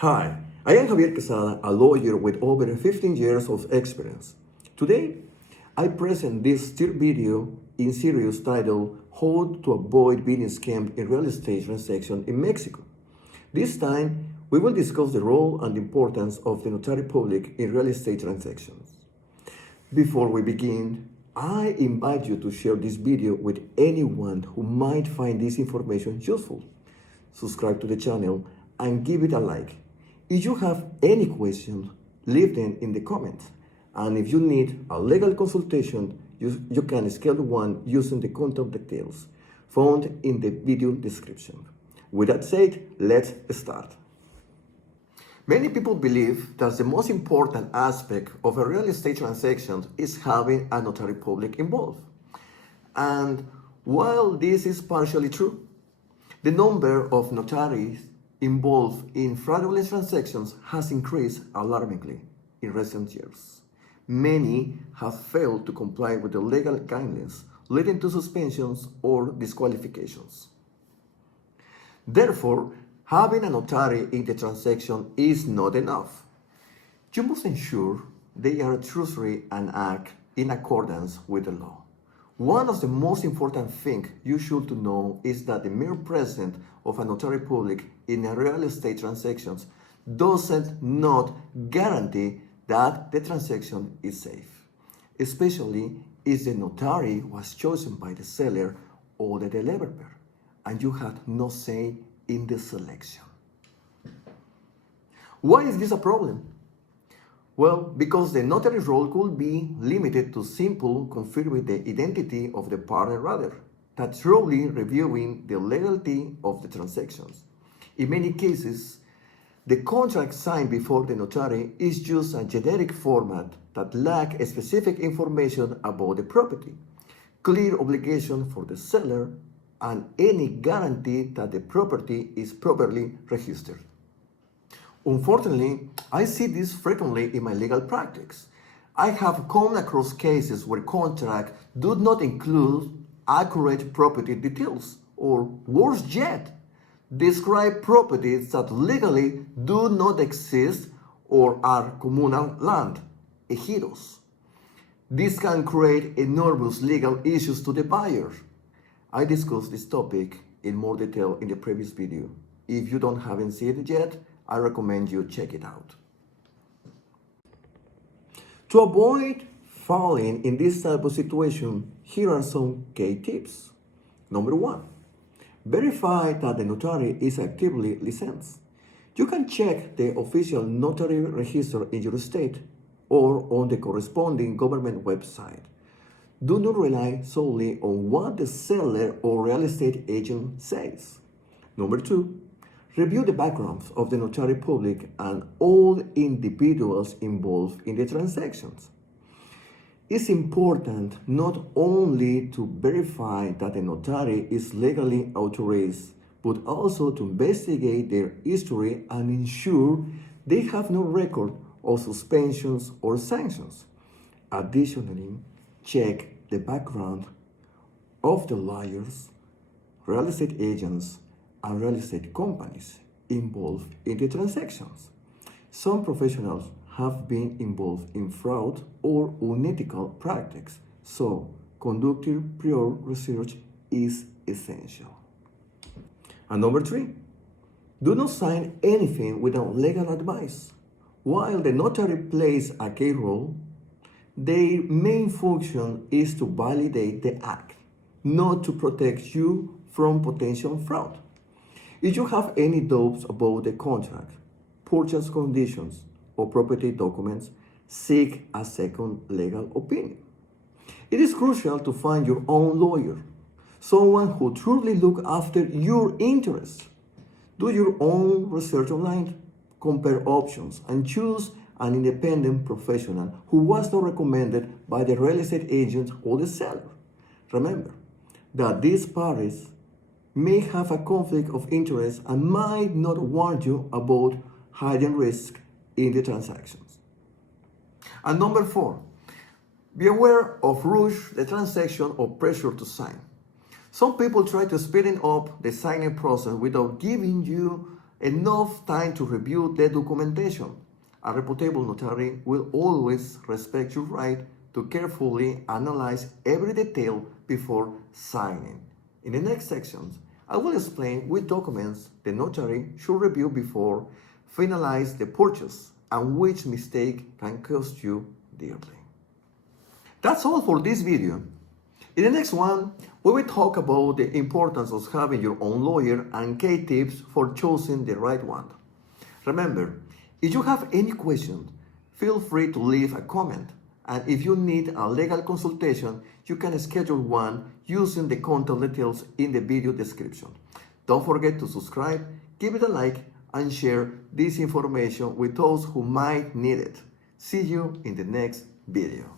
Hi, I am Javier Quezada, a lawyer with over 15 years of experience. Today, I present this third video in series titled How to Avoid Being Scammed in Real Estate Transaction in Mexico. This time, we will discuss the role and importance of the Notary Public in real estate transactions. Before we begin, I invite you to share this video with anyone who might find this information useful. Subscribe to the channel and give it a like. If you have any questions, leave them in the comments. And if you need a legal consultation, you can schedule one using the contact details found in the video description. With that said, let's start. Many people believe that the most important aspect of a real estate transaction is having a notary public involved. And while this is partially true, the number of notaries involved in fraudulent transactions has increased alarmingly in recent years. Many have failed to comply with the legal guidelines, leading to suspensions or disqualifications. Therefore, having a notary in the transaction is not enough. You must ensure they are trustworthy and act in accordance with the law. One of the most important things you should know is that the mere presence of a notary public in a real estate transactions doesn't not guarantee that the transaction is safe, especially if the notary was chosen by the seller or the developer, and you had no say in the selection. Why is this a problem? Well, because the notary role could be limited to simple confirming the identity of the partner rather than truly reviewing the legality of the transactions. In many cases, the contract signed before the notary is just a generic format that lacks specific information about the property, clear obligation for the seller, and any guarantee that the property is properly registered. Unfortunately, I see this frequently in my legal practice. I have come across cases where contracts do not include accurate property details, or worse yet, describe properties that legally do not exist or are communal land, ejidos. This can create enormous legal issues to the buyer. I discussed this topic in more detail in the previous video. If you haven't seen it yet, I recommend you check it out. To avoid falling in this type of situation, here are some key tips. Number 1, verify that the notary is actively licensed. You can check the official notary register in your state or on the corresponding government website. Do not rely solely on what the seller or real estate agent says. Number 2, review the backgrounds of the notary public and all individuals involved in the transactions. It's important not only to verify that the notary is legally authorized, but also to investigate their history and ensure they have no record of suspensions or sanctions. Additionally, check the background of the lawyers, real estate agents, and real estate companies involved in the transactions. Some professionals have been involved in fraud or unethical practices, so conducting prior research is essential. And number 3, do not sign anything without legal advice. While the notary plays a key role, their main function is to validate the act, not to protect you from potential fraud. If you have any doubts about the contract, purchase conditions, or property documents, seek a second legal opinion. It is crucial to find your own lawyer, someone who truly looks after your interests. Do your own research online, compare options, and choose an independent professional who was not recommended by the real estate agent or the seller. Remember that these parties may have a conflict of interest and might not warn you about hidden risk in the transactions. And number 4, be aware of rush the transaction or pressure to sign. Some people try to speed up the signing process without giving you enough time to review the documentation. A reputable notary will always respect your right to carefully analyze every detail before signing. In the next sections, I will explain which documents the notary should review before finalize the purchase and which mistake can cost you dearly. That's all for this video. In the next one, we will talk about the importance of having your own lawyer and key tips for choosing the right one. Remember, if you have any questions, feel free to leave a comment. And if you need a legal consultation, you can schedule one using the contact details in the video description. Don't forget to subscribe, give it a like, and share this information with those who might need it. See you in the next video.